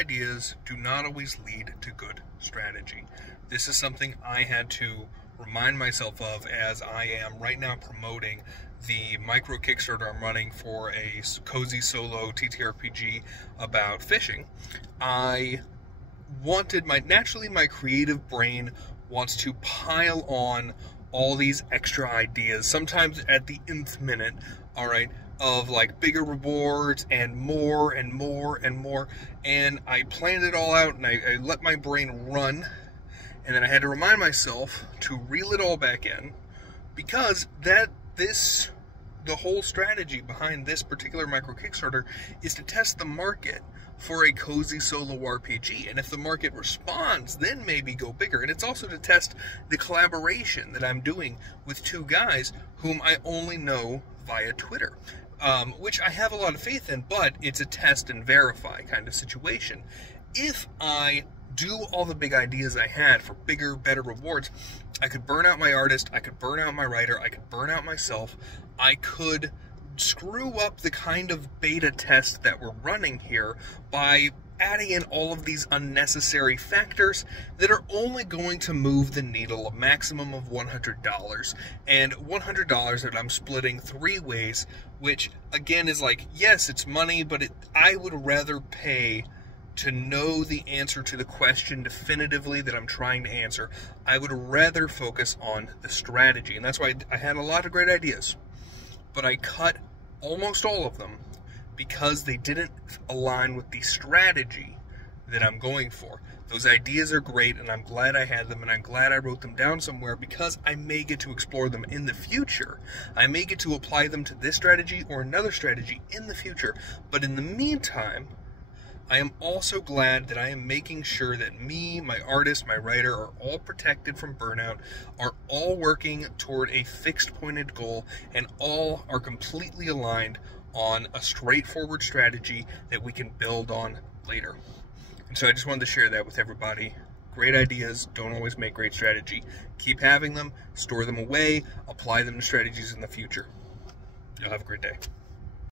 Ideas do not always lead to good strategy. This is something I had to remind myself of as I am right now promoting the micro Kickstarter I'm running for a cozy solo TTRPG about fishing. Naturally my creative brain wants to pile on all these extra ideas, sometimes at the nth minute, all right, of like bigger rewards and more and more and more. And I planned it all out and I let my brain run, and then I had to remind myself to reel it all back in, because the whole strategy behind this particular micro Kickstarter is to test the market for a cozy solo RPG, and if the market responds, then maybe go bigger. And it's also to test the collaboration that I'm doing with two guys whom I only know via Twitter, which I have a lot of faith in, but it's a test and verify kind of situation. If I do all the big ideas I had for bigger, better rewards, I could burn out my artist, I could burn out my writer, I could burn out myself, I could screw up the kind of beta test that we're running here by adding in all of these unnecessary factors that are only going to move the needle a maximum of $100, and $100 that I'm splitting 3 ways, which again is like, yes, it's money, but I would rather pay to know the answer to the question definitively that I'm trying to answer. I would rather focus on the strategy, and that's why I had a lot of great ideas, but I cut almost all of them because they didn't align with the strategy that I'm going for. Those ideas are great, and I'm glad I had them, and I'm glad I wrote them down somewhere, because I may get to explore them in the future. I may get to apply them to this strategy or another strategy in the future, but in the meantime, I am also glad that I am making sure that me, my artist, my writer are all protected from burnout, are all working toward a fixed pointed goal, and all are completely aligned on a straightforward strategy that we can build on later. And so I just wanted to share that with everybody. Great ideas don't always make great strategy. Keep having them, store them away, apply them to strategies in the future. You'll have a great day.